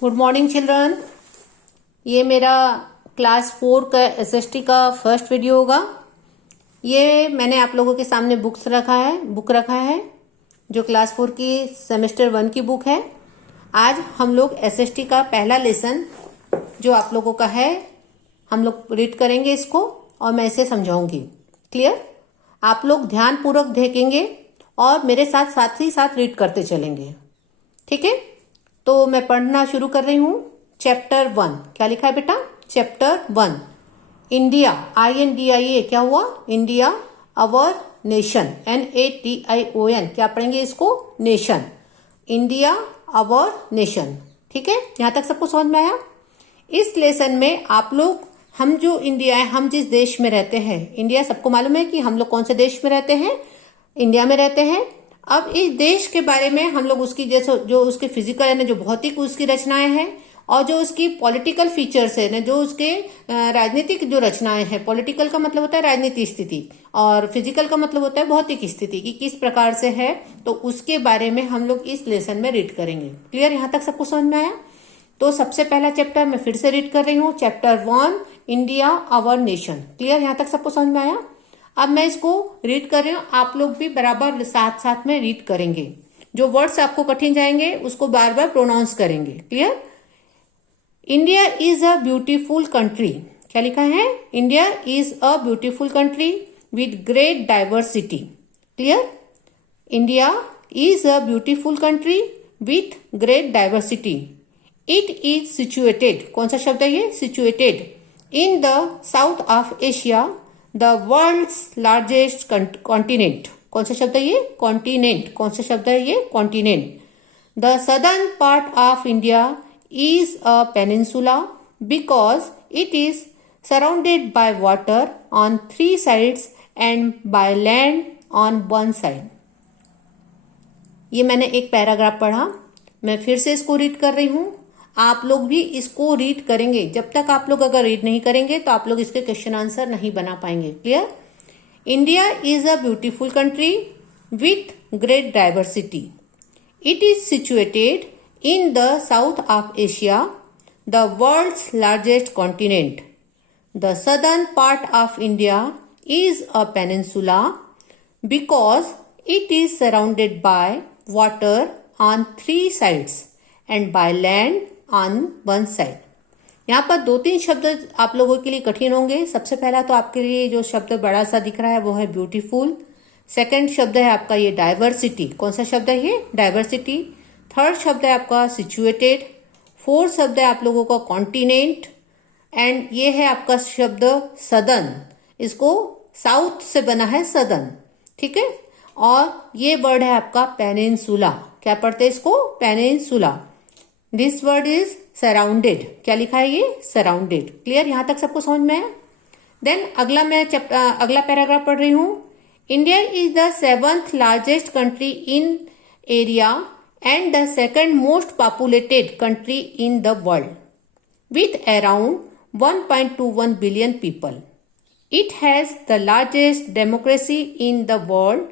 Good morning children. ये मेरा class 4 का एसएसटी का फर्स्ट वीडियो होगा। ये मैंने आप लोगों के सामने बुक रखा है जो क्लास 4 की सेमेस्टर 1 की बुक है। आज हम लोग एसएसटी का पहला लेसन जो आप लोगों का है हम लोग रीड करेंगे इसको और मैं इसे समझाऊंगी। क्लियर? आप लोग ध्यानपूर्वक देखेंगे और मेरे साथ ही साथ रीड करते चलेंगे। ठीक है, तो मैं पढ़ना शुरू कर रही हूँ। चैप्टर 1 क्या लिखा है बेटा? चैप्टर 1 इंडिया, INDIA क्या हुआ? इंडिया अवर नेशन, NATION क्या पढ़ेंगे इसको? नेशन, इंडिया अवर नेशन। ठीक है, यहां तक सबको समझ में आया? इस लेसन में आप लोग हम जो इंडिया है, हम जिस देश में रहते हैं, इंडिया सबको मालूम है कि हम लोग कौन से देश में रहते हैं? इंडिया में रहते हैं। अब इस देश के बारे में हम लोग उसकी जैसे जो उसके फिजिकल है ना, जो भौतिक उसकी रचनाएं हैं और जो उसकी पॉलिटिकल फीचर्स है ना, जो उसके राजनीतिक जो रचनाएं हैं। पॉलिटिकल का मतलब होता है राजनीतिक स्थिति और फिजिकल का मतलब होता है भौतिक स्थिति की किस प्रकार से है, तो उसके बारे में हम लोग इस लेसन में रीड करेंगे। क्लियर? यहां तक सबको समझ में आया? तो सबसे पहला चैप्टर मैं फिर से रीड कर रही हूँ, चैप्टर 1 इंडिया अवर नेशन। क्लियर? यहां तक सबको समझ में आया? अब मैं इसको रीड कर रही हूँ, आप लोग भी बराबर साथ में रीड करेंगे। जो वर्ड्स आपको कठिन जाएंगे उसको बार बार प्रोनाउंस करेंगे। Clear? India is a beautiful country. क्या लिखा है? India is a beautiful country with great diversity. Clear? India is a beautiful country with great diversity. It is situated, कौन सा शब्द है ये? Situated in the south of Asia, the world's largest continent. कौन सा शब्द है ये? कॉन्टिनेंट। कौन सा शब्द है ये? Continent. The southern part of India is a peninsula because it is surrounded by water on 3 sides and by land on 1 side. ये मैंने एक पैराग्राफ पढ़ा, मैं फिर से इसको रीड कर रही हूँ। आप लोग भी इसको रीड करेंगे। जब तक आप लोग अगर रीड नहीं करेंगे तो आप लोग इसके क्वेश्चन आंसर नहीं बना पाएंगे। Clear? India is a beautiful country with great diversity. It is situated in the south of Asia, the world's largest continent. The southern part of India is a peninsula because it is surrounded by water on 3 sides and by land on 1 side. यहाँ पर 2-3 शब्द आप लोगों के लिए कठिन होंगे। सबसे पहला तो आपके लिए जो शब्द बड़ा सा दिख रहा है वो है ब्यूटीफुल। सेकंड शब्द है आपका ये डाइवर्सिटी। कौन सा शब्द है ये? डाइवर्सिटी। थर्ड शब्द है आपका सिचुएटेड। फोर्थ शब्द है आप लोगों का कॉन्टिनेंट एंड ये है आपका शब्द सदर्न। इसको साउथ से बना है सदर्न। ठीक है? और ये वर्ड है आपका पेनिनसुला। क्या पढ़ते हैं इसको? Peninsula. This word is surrounded. क्या लिखा है ये? सराउंडेड। क्लियर? यहां तक सबको समझ में आया? देन अगला पैराग्राफ पढ़ रही हूं। India is the 7th largest country in area and the second most populated country in the world with around 1.21 billion people. It has the largest democracy in the world.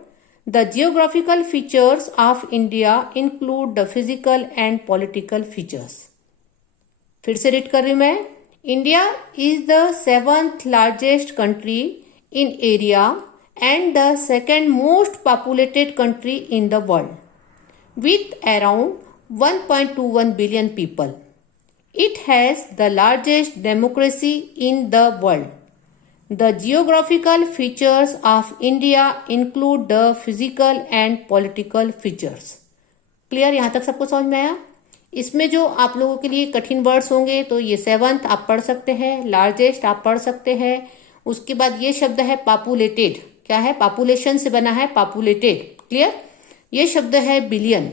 The geographical features of India include the physical and political features. फिर से read कर रही हूं मैं। India is the 7th largest country in area and the second most populated country in the world with around 1.21 billion people. It has the largest democracy in the world. The geographical features of India include the physical and political features. Clear? यहाँ तक सबको समझ में आया? इसमें जो आप लोगों के लिए कठिन वर्ड्स होंगे तो ये 7th आप पढ़ सकते हैं, लार्जेस्ट आप पढ़ सकते हैं। उसके बाद ये शब्द है पॉपुलेटेड। क्या है? पॉपुलेशन से बना है पॉपुलेटेड। क्लियर? ये शब्द है बिलियन।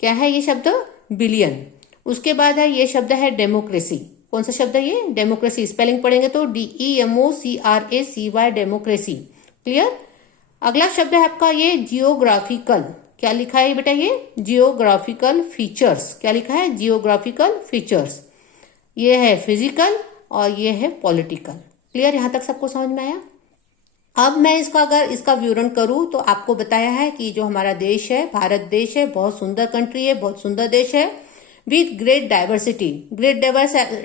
क्या है ये शब्द? बिलियन। उसके बाद है ये शब्द है डेमोक्रेसी। कौन सा शब्द है ये? डेमोक्रेसी। स्पेलिंग पढ़ेंगे तो DEMOCRACY, डेमोक्रेसी। क्लियर? अगला शब्द है आपका ये जियोग्राफिकल। क्या लिखा है बेटा? ये जियोग्राफिकल फीचर्स। क्या लिखा है? Geographical features. ये है फिजिकल और ये है पॉलिटिकल। क्लियर? यहां तक सबको समझ में आया? अब मैं अगर इसका विवरण करूं तो आपको बताया है कि जो हमारा देश है, भारत देश है, बहुत सुंदर कंट्री है, बहुत सुंदर देश है with great diversity. Great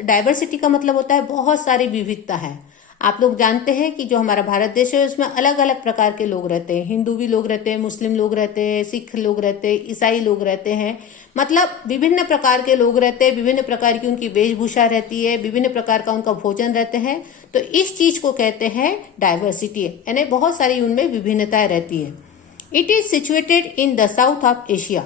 diversity का मतलब होता है बहुत सारी विविधता है। आप लोग जानते हैं कि जो हमारा भारत देश है उसमें अलग अलग प्रकार के लोग रहते हैं। हिंदू भी लोग रहते हैं, मुस्लिम लोग रहते हैं, सिख लोग रहते हैं, ईसाई लोग रहते हैं। मतलब विभिन्न प्रकार के लोग रहते हैं, विभिन्न प्रकार की उनकी वेशभूषा रहती है, विभिन्न प्रकार का उनका भोजन रहते हैं। तो इस चीज को कहते हैं डाइवर्सिटी, यानी बहुत सारी उनमें विभिन्नताएं रहती है। It is situated in the south of Asia.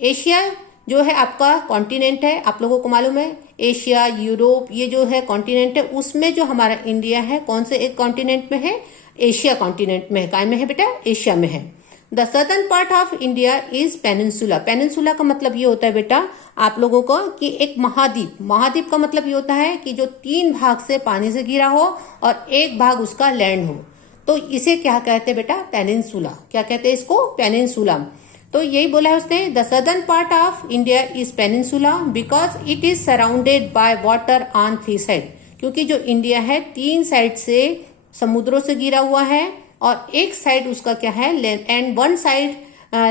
Asia जो है आपका कॉन्टिनेंट है, आप लोगों को मालूम है एशिया, यूरोप, ये जो है कॉन्टिनेंट है। उसमें जो हमारा इंडिया है कौन से एक कॉन्टिनेंट में है? एशिया कॉन्टिनेंट में है। काय में है बेटा? एशिया में है। The southern part of India is peninsula. Peninsula का मतलब ये होता है बेटा आप लोगों को कि एक महाद्वीप। महाद्वीप का मतलब ये होता है कि जो 3 भाग से पानी से घिरा हो और एक भाग उसका लैंड हो, तो इसे क्या कहते हैं बेटा? पेनिनसुला। क्या कहते हैं इसको? पेनिनसुला। तो यही बोला है उसने, the southern part of India is peninsula because it is surrounded by water on 3 side. क्योंकि जो इंडिया है 3 साइड से समुद्रों से घिरा हुआ है और एक साइड उसका क्या है? Land, and 1 side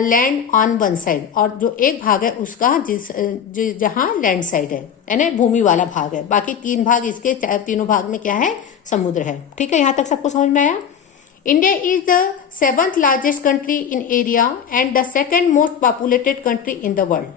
land on 1 side, और जो एक भाग है उसका जहां लैंड साइड है, यानी भूमि वाला भाग है। बाकी 3 भाग इसके, तीनों भाग में क्या है? समुद्र है। ठीक है, यहां तक सबको समझ में आया? India is the 7th largest country in area and the 2nd most populated country in the world.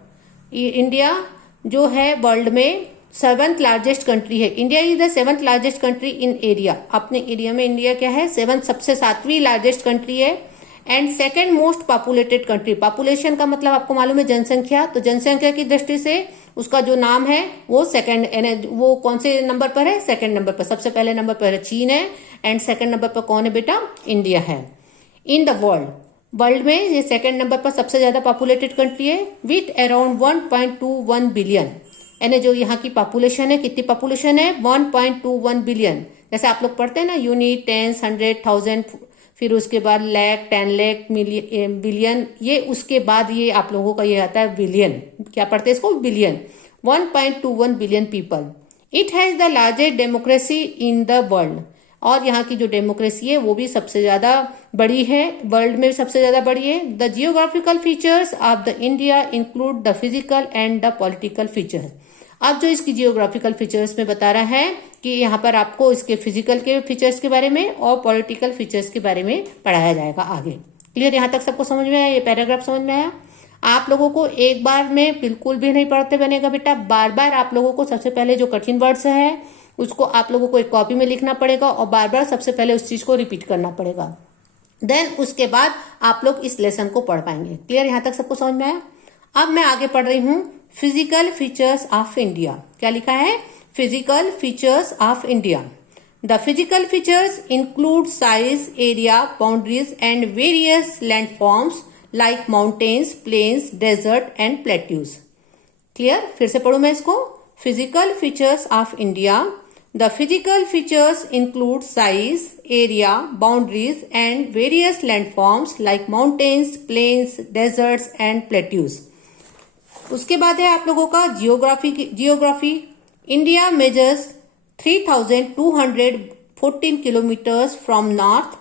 India जो है वर्ल्ड में 7th लार्जेस्ट कंट्री है। India is the 7th largest country in area. अपने एरिया में India क्या है? 7th, सबसे 7वीं largest country है। And 2nd most populated country. Population का मतलब आपको मालूम है जनसंख्या, तो जनसंख्या की दृष्टि से उसका जो नाम है वो सेकंड, वो कौन से नंबर पर है? 2nd नंबर पर। सबसे पहले नंबर पर चीन है एंड 2nd नंबर पर कौन है बेटा? इंडिया है। इन द वर्ल्ड, वर्ल्ड में ये 2nd नंबर पर सबसे ज्यादा पॉपुलेटेड कंट्री है विथ अराउंड 1.21 बिलियन। यानी जो यहाँ की पॉपुलेशन है, कितनी पॉपुलेशन है? 1.21 बिलियन। जैसे आप लोग पढ़ते हैं ना यूनिट, टेंस, 100, 1000, फिर उसके बाद लाख, 10 लाख, मिलियन, बिलियन, ये उसके बाद ये आप लोगों का ये आता है बिलियन। क्या पढ़ते हैं इसको? Billion. 1.21 billion people. It has the largest democracy in the world. और यहाँ की जो डेमोक्रेसी है वो भी सबसे ज्यादा बड़ी है, वर्ल्ड में सबसे ज्यादा बड़ी है। The geographical features of the India include the physical and the political features. अब जो इसकी जियोग्राफिकल फीचर्स में बता रहा है कि यहाँ पर आपको इसके फिजिकल के फीचर्स के बारे में और पॉलिटिकल फीचर्स के बारे में पढ़ाया जाएगा आगे। क्लियर? यहाँ तक सबको समझ में आया? ये पैराग्राफ समझ में आया? आप लोगों को एक बार में बिल्कुल भी नहीं पढ़ते बनेगा बेटा, बार बार आप लोगों को सबसे पहले जो कठिन वर्ड्स है उसको आप लोगों को एक कॉपी में लिखना पड़ेगा और बार बार सबसे पहले उस चीज को रिपीट करना पड़ेगा। देन उसके बाद आप लोग इस लेसन को पढ़ पाएंगे। क्लियर? यहाँ तक सबको समझ में आया? अब मैं आगे पढ़ रही हूँ फिजिकल फीचर्स ऑफ इंडिया। क्या लिखा है? Physical features of India. The physical features include size, area, boundaries and various landforms like mountains, plains, desert and plateaus. Clear? फिर से पढ़ू मैं इसको। Physical features of India. The physical features include size, area, boundaries and various landforms like mountains, plains, deserts and plateaus. उसके बाद है आप लोगों का geography. India measures 3,214 kilometers from north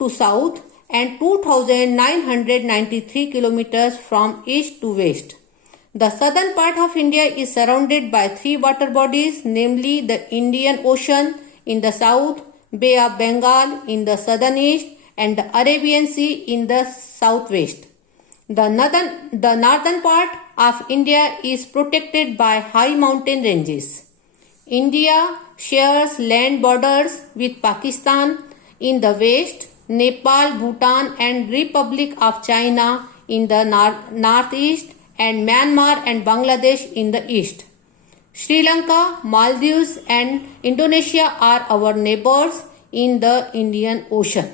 to south and 2,993 kilometers from east to west. The southern part of India is surrounded by 3 water bodies, namely the Indian Ocean in the south, Bay of Bengal in the southern east, and the Arabian Sea in the southwest. The northern part of India is protected by high mountain ranges. India shares land borders with Pakistan in the west, Nepal, Bhutan, and Republic of China in the northeast, and Myanmar and Bangladesh in the east. Sri Lanka, Maldives and Indonesia are our neighbors in the Indian Ocean.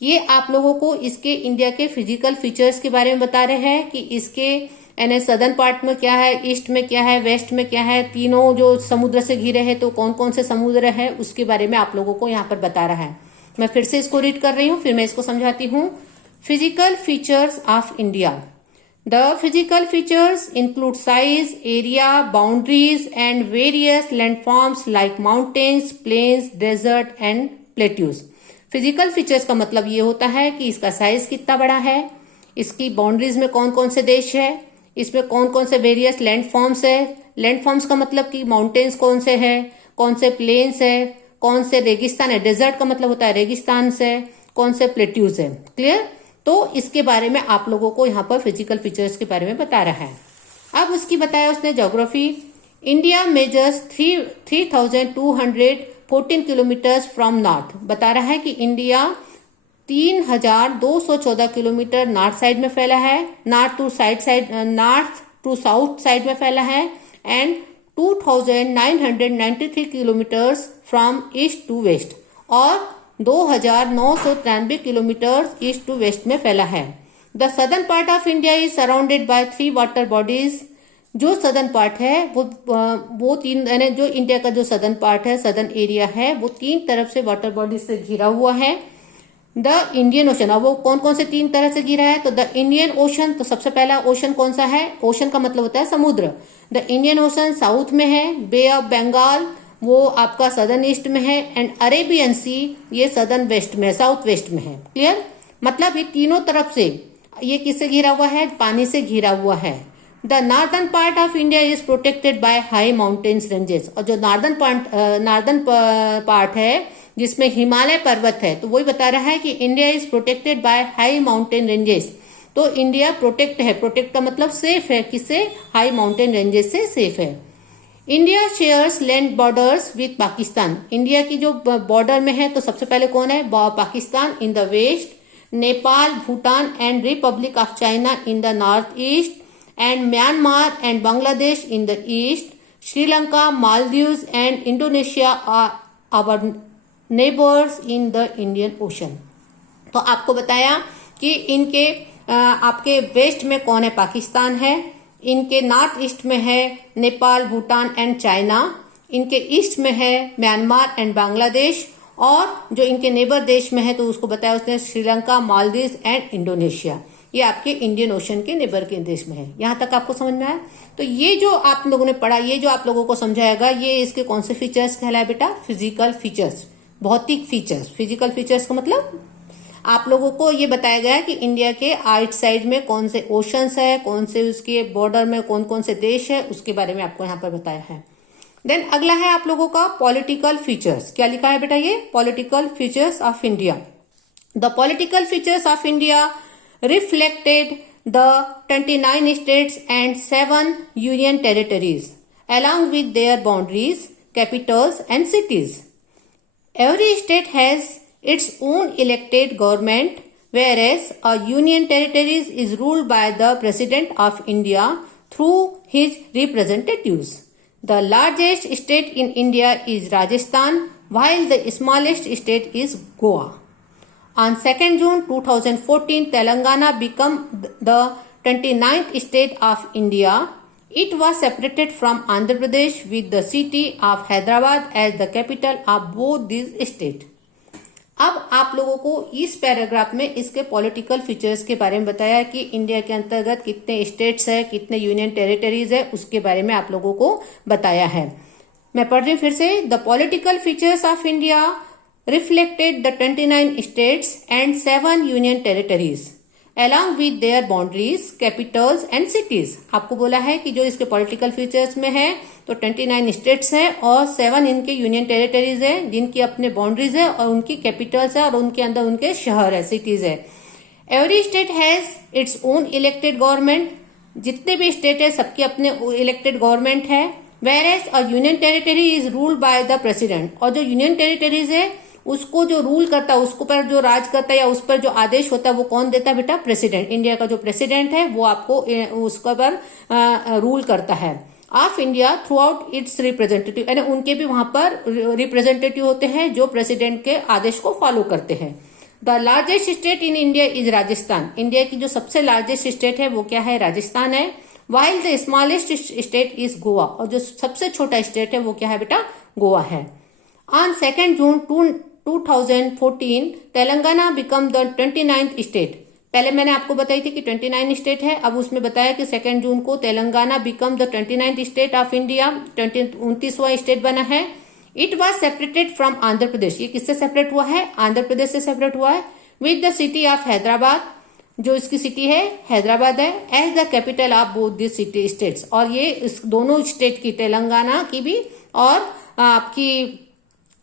ये आप लोगों को इसके India के physical features के बारे में बता रहे हैं कि इसके यानी सदर्न पार्ट में क्या है, ईस्ट में क्या है, वेस्ट में क्या है, तीनों जो समुद्र से घिरे हैं तो कौन कौन से समुद्र है उसके बारे में आप लोगों को यहाँ पर बता रहा है। मैं फिर से इसको रीड कर रही हूँ, फिर मैं इसको समझाती हूँ। Physical features of India. The physical features include size, area, boundaries and various landforms like mountains, plains, desert and plateaus. Physical features का मतलब ये होता है कि इसका साइज कितना बड़ा है, इसकी बाउंड्रीज में कौन कौन से देश है, इसमें कौन कौन से वेरियस लैंड फॉर्म्स है। लैंड फॉर्म्स का मतलब कि माउंटेन्स कौन से है, कौन से प्लेन्स है, कौन से रेगिस्तान है। डेजर्ट का मतलब होता है रेगिस्तान से, कौन से प्लेट्यूज है। क्लियर। तो इसके बारे में आप लोगों को यहाँ पर फिजिकल फीचर्स के बारे में बता रहा है। अब उसकी बताया उसने geography. India measures 3214 kilometre from north. बता रहा है कि इंडिया 3214 किलोमीटर नॉर्थ साइड में फैला है, नॉर्थ टू साउथ साइड में फैला है, and 2993 kilometre from east to west, और 2993 किलोमीटर ईस्ट टू वेस्ट में फैला है। The southern part of India is surrounded by 3 water bodies. जो सदर्न पार्ट है वो तीन, यानी जो इंडिया का जो सदर्न पार्ट है, सदर्न एरिया है, वो 3 तरफ से वाटर बॉडीज से घिरा हुआ है। द इंडियन ओशन, अब वो कौन कौन से 3 तरह से घिरा है। तो द इंडियन ओशन, तो सबसे पहला ओशन कौन सा है। ओशन का मतलब होता है समुद्र। द इंडियन ओशन साउथ में है, बे ऑफ बंगाल वो आपका सदर्न ईस्ट में है, एंड अरेबियन सी ये सदर्न वेस्ट में, साउथ वेस्ट में है। क्लियर। मतलब ये तीनों तरफ से ये किससे घिरा हुआ है, पानी से घिरा हुआ है। The northern part of India is protected by high mountains ranges, और जो नॉर्दर्न पार्ट है जिसमें हिमालय पर्वत है, तो वही बता रहा है कि India is protected by high mountain ranges. तो इंडिया प्रोटेक्ट है, प्रोटेक्ट का मतलब सेफ है, किससे, हाई माउंटेन रेंजेस से सेफ है। India shares land borders with Pakistan. India की जो बॉर्डर में है, तो सबसे पहले कौन है, Pakistan in the west, Nepal, Bhutan and Republic of China in the north east, and Myanmar and Bangladesh in the east, Sri Lanka, Maldives and Indonesia are our neighbours in the Indian Ocean. तो आपको बताया कि इनके आपके वेस्ट में कौन है, पाकिस्तान है, इनके नॉर्थ ईस्ट में है नेपाल, भूटान एंड चाइना, इनके ईस्ट में है म्यांमार एंड बांग्लादेश, और जो इनके नेबर देश में है तो उसको बताया उसने श्रीलंका, मालदीव एंड इंडोनेशिया। ये आपके इंडियन ओशन के नेबर के देश में है। यहां तक आपको समझ में आया। तो ये जो आप लोगों ने पढ़ा, ये जो आप लोगों को समझाएगा, ये इसके कौन से फीचर्स कहलाए बेटा, फिजिकल फीचर्स, भौतिक फीचर्स। फिजिकल फीचर्स का मतलब आप लोगों को ये बताया गया है कि इंडिया के आइट साइड में कौन से ओशंस है, कौन से उसके बॉर्डर में कौन कौन से देश है, उसके बारे में आपको यहाँ पर बताया है। देन अगला है आप लोगों का पॉलिटिकल फीचर्स। क्या लिखा है बेटा, ये political features of India. The political features of India reflected the 29 states and 7 union territories along with their boundaries, capitals and cities. Every state has its own elected government, whereas a union territory is ruled by the President of India through his representatives. The largest state in India is Rajasthan, while the smallest state is Goa. On 2nd June 2014, Telangana became the 29th state of India. It was separated from Andhra Pradesh with the city of Hyderabad as the capital of both these states. अब आप लोगों को इस paragraph में इसके political features के बारे में बताया कि इंडिया के अंतर्गत कितने स्टेट्स है, कितने यूनियन टेरिटरीज है, उसके बारे में आप लोगों को बताया है। मैं पढ़ रही हूँ फिर से। The political features of India reflected the 29 states and 7 union territories along with their boundaries, capitals and cities. आपको बोला है कि जो इसके पॉलिटिकल फीचर्स में है तो 29 स्टेट्स हैं और 7 इनके यूनियन टेरिटरीज है जिनकी अपने बाउंड्रीज है और उनकी कैपिटल्स है और उनके अंदर उनके शहर है, सिटीज है। Every state has its own elected government. जितने भी स्टेट है सबके अपने इलेक्टेड गवर्नमेंट है। Whereas a union territory is ruled by the president. और जो यूनियन टेरिटरीज है उसको जो रूल करता है, उसको पर जो राज करता है या उस पर जो आदेश होता है वो कौन देता है बेटा, प्रेसिडेंट। इंडिया का जो प्रेसिडेंट है वो आपको उसका पर रूल करता है of India through out it's representative, यानी उनके भी वहां पर रिप्रेजेंटेटिव होते हैं जो प्रेसिडेंट के आदेश को फॉलो करते हैं। The largest state in India is Rajasthan. India की जो सबसे लार्जेस्ट स्टेट है वो क्या है, राजस्थान है। While the smallest state is Goa. और जो सबसे छोटा स्टेट है वो क्या है बेटा, गोवा है। On 2nd June 2014 Telangana become the 29th state. पहले मैंने आपको बताई थी कि 29 स्टेट है, अब उसमें बताया कि 2 जून को Telangana become the 29th state of India, 29वां स्टेट बना है। It was separated from Andhra Pradesh. ये किससे सेपरेट हुआ है, आंध्र प्रदेश से सेपरेट हुआ है। With the city of Hyderabad जो इसकी सिटी है हैदराबाद है, as the capital of both this city states. और ये इस दोनों स्टेट की, तेलंगाना की भी और आपकी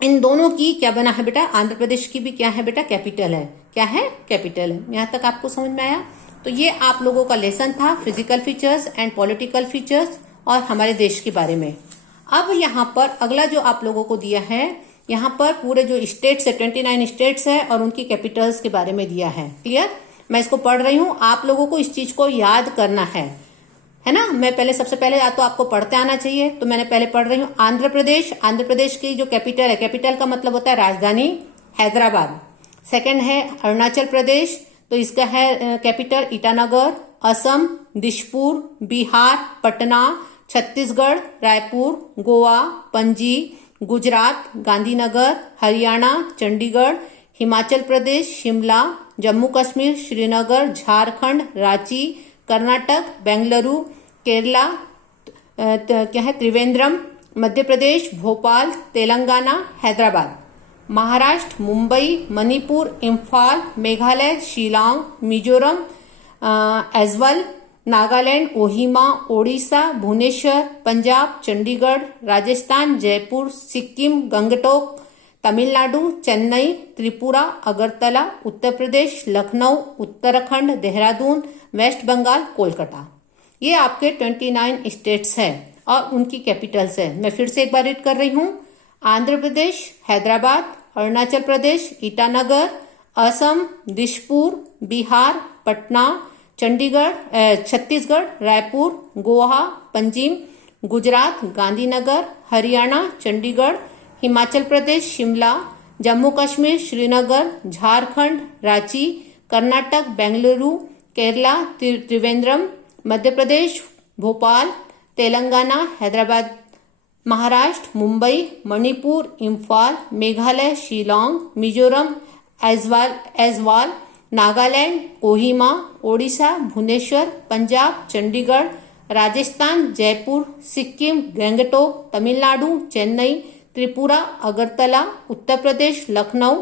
इन दोनों की क्या बना है बेटा, आंध्र प्रदेश की भी क्या है बेटा, कैपिटल है। क्या है, कैपिटल है। यहां तक आपको समझ में आया? तो ये आप लोगों का लेसन था physical features and political features और हमारे देश के बारे में। अब यहाँ पर अगला जो आप लोगों को दिया है, यहाँ पर पूरे जो स्टेट्स है 29 स्टेट्स है और उनकी कैपिटल्स के बारे में दिया है। क्लियर? मैं इसको पढ़ रही हूँ, आप लोगों को इस चीज को याद करना है ना। मैं पहले सबसे पहले या तो आपको पढ़ते आना चाहिए, तो मैंने पहले पढ़ रही हूँ। आंध्र प्रदेश, आंध्र प्रदेश की जो कैपिटल है, कैपिटल का मतलब होता है राजधानी, हैदराबाद। सेकंड है अरुणाचल प्रदेश, तो इसका है कैपिटल ईटानगर। असम दिशपुर, बिहार पटना, छत्तीसगढ़ रायपुर, गोवा पणजी, गुजरात गांधीनगर, हरियाणा चंडीगढ़, हिमाचल प्रदेश शिमला, जम्मू कश्मीर श्रीनगर, झारखंड रांची, कर्नाटक बेंगलुरु, केरला क्या है त्रिवेंद्रम, मध्य प्रदेश भोपाल, तेलंगाना हैदराबाद, महाराष्ट्र मुंबई, मणिपुर इम्फाल, मेघालय शिलांग, मिजोरम एजवल, नागालैंड कोहिमा, ओडिशा भुवनेश्वर, पंजाब चंडीगढ़, राजस्थान जयपुर, सिक्किम गंगटोक, तमिलनाडु चेन्नई, त्रिपुरा अगरतला, उत्तर प्रदेश लखनऊ, उत्तराखंड देहरादून, वेस्ट बंगाल कोलकाता। ये आपके 29 स्टेट्स हैं और उनकी कैपिटल्स है। मैं फिर से एक बार रीड कर रही हूँ। आंध्र प्रदेश हैदराबाद, अरुणाचल प्रदेश ईटानगर, असम दिशपुर, बिहार पटना, चंडीगढ़ छत्तीसगढ़ रायपुर, गोवा पंजीम, गुजरात गांधीनगर, हरियाणा चंडीगढ़, हिमाचल प्रदेश शिमला, जम्मू कश्मीर श्रीनगर, झारखंड रांची, कर्नाटक बेंगलुरु, केरला त्रिवेंद्रम, मध्य प्रदेश भोपाल, तेलंगाना हैदराबाद, महाराष्ट्र मुंबई, मणिपुर इम्फाल, मेघालय शिलांग, मिजोरम एजवाल, नागालैंड कोहिमा, ओडिशा भुवनेश्वर, पंजाब चंडीगढ़, राजस्थान जयपुर, सिक्किम गंगटोक, तमिलनाडु चेन्नई, त्रिपुरा अगरतला, उत्तर प्रदेश लखनऊ,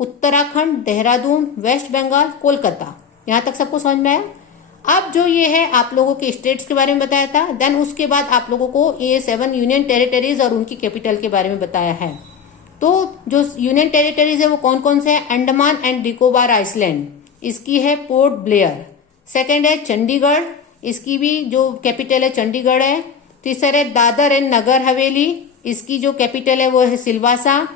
उत्तराखंड देहरादून, वेस्ट बंगाल कोलकाता। यहाँ तक सबको समझ में आया? अब जो ये है आप लोगों के स्टेट्स के बारे में बताया था, देन उसके बाद आप लोगों को ये 7 यूनियन टेरिटरीज और उनकी कैपिटल के बारे में बताया है। तो जो यूनियन टेरिटरीज है वो कौन कौन से हैं? अंडमान एंड निकोबार आइसलैंड, इसकी है पोर्ट ब्लेयर। सेकंड है चंडीगढ़, इसकी भी जो कैपिटल है चंडीगढ़ है। तीसरा है दादर एंड नगर हवेली, इसकी जो कैपिटल है वो है सिलवासा।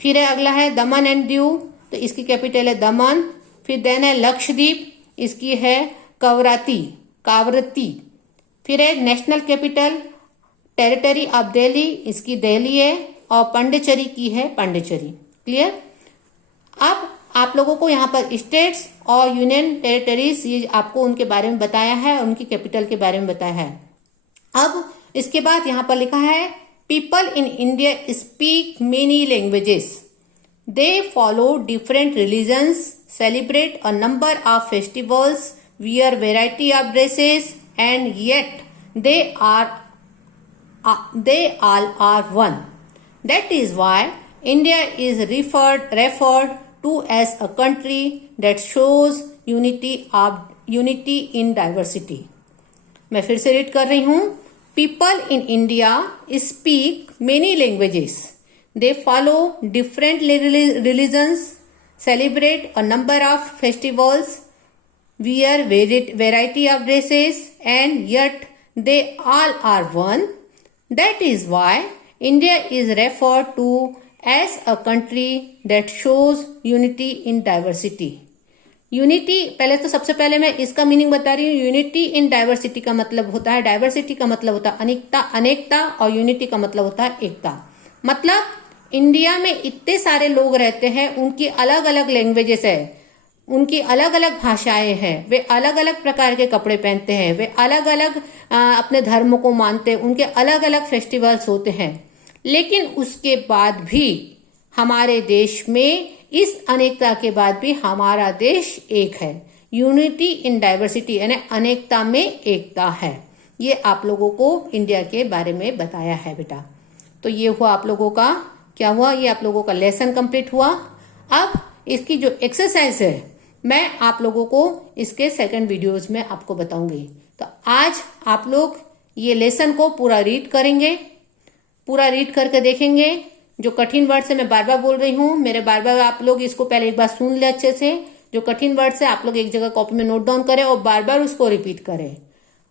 फिर है अगला है दमन एंड दीव, तो इसकी कैपिटल है दमन। फिर देन है लक्षद्वीप, इसकी है कावरती। फिर है national capital territory of Delhi, इसकी दिल्ली है। और पांडिचेरी की है पांडिचेरी। क्लियर? अब आप लोगों को यहाँ पर स्टेट्स और यूनियन टेरिटरीज ये आपको उनके बारे में बताया है, उनकी कैपिटल के बारे में बताया है। अब इसके बाद यहाँ पर लिखा है people in India speak many languages, they follow different religions, celebrate a number of festivals, wear variety of dresses, and yet they all are one. That is why India is referred to as a country that shows unity in diversity. मैं फिर से read कर रही हूँ। People in India speak many languages. They follow different religions, celebrate a number of festivals, wear variety of dresses, and yet they all are one. That is why India is referred to as a country that shows unity in diversity. Unity, पहले तो सबसे पहले मैं इसका meaning बता रही हूँ। Unity in diversity का मतलब होता है, डाइवर्सिटी का मतलब होता है अनेकता, और यूनिटी का मतलब होता है एकता। मतलब इंडिया में इतने सारे लोग रहते हैं, उनकी अलग अलग लैंग्वेजेस है, उनकी अलग अलग भाषाएं हैं, वे अलग अलग प्रकार के कपड़े पहनते हैं, वे अलग अलग अपने धर्म को मानते हैं, उनके अलग अलग फेस्टिवल्स होते हैं। लेकिन उसके बाद भी हमारे देश में, इस अनेकता के बाद भी हमारा देश एक है। यूनिटी इन डाइवर्सिटी यानी अनेकता में एकता है। ये आप लोगों को इंडिया के बारे में बताया है बेटा। तो ये हुआ आप लोगों का, क्या हुआ, ये आप लोगों का लेसन कंप्लीट हुआ। अब इसकी जो एक्सरसाइज है मैं आप लोगों को इसके सेकंड वीडियोज में आपको बताऊंगी। तो आज आप लोग ये लेसन को पूरा रीड करेंगे, पूरा रीड करके देखेंगे। जो कठिन वर्ड से मैं बार बार बोल रही हूँ, मेरे बार बार आप लोग इसको पहले एक बार सुन ले अच्छे से। जो कठिन वर्ड से आप लोग एक जगह कॉपी में नोट डाउन करें और बार बार उसको रिपीट करें।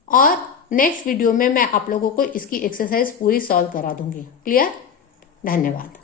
और नेक्स्ट वीडियो में मैं आप लोगों को इसकी एक्सरसाइज पूरी सॉल्व करा दूंगी। क्लियर? धन्यवाद।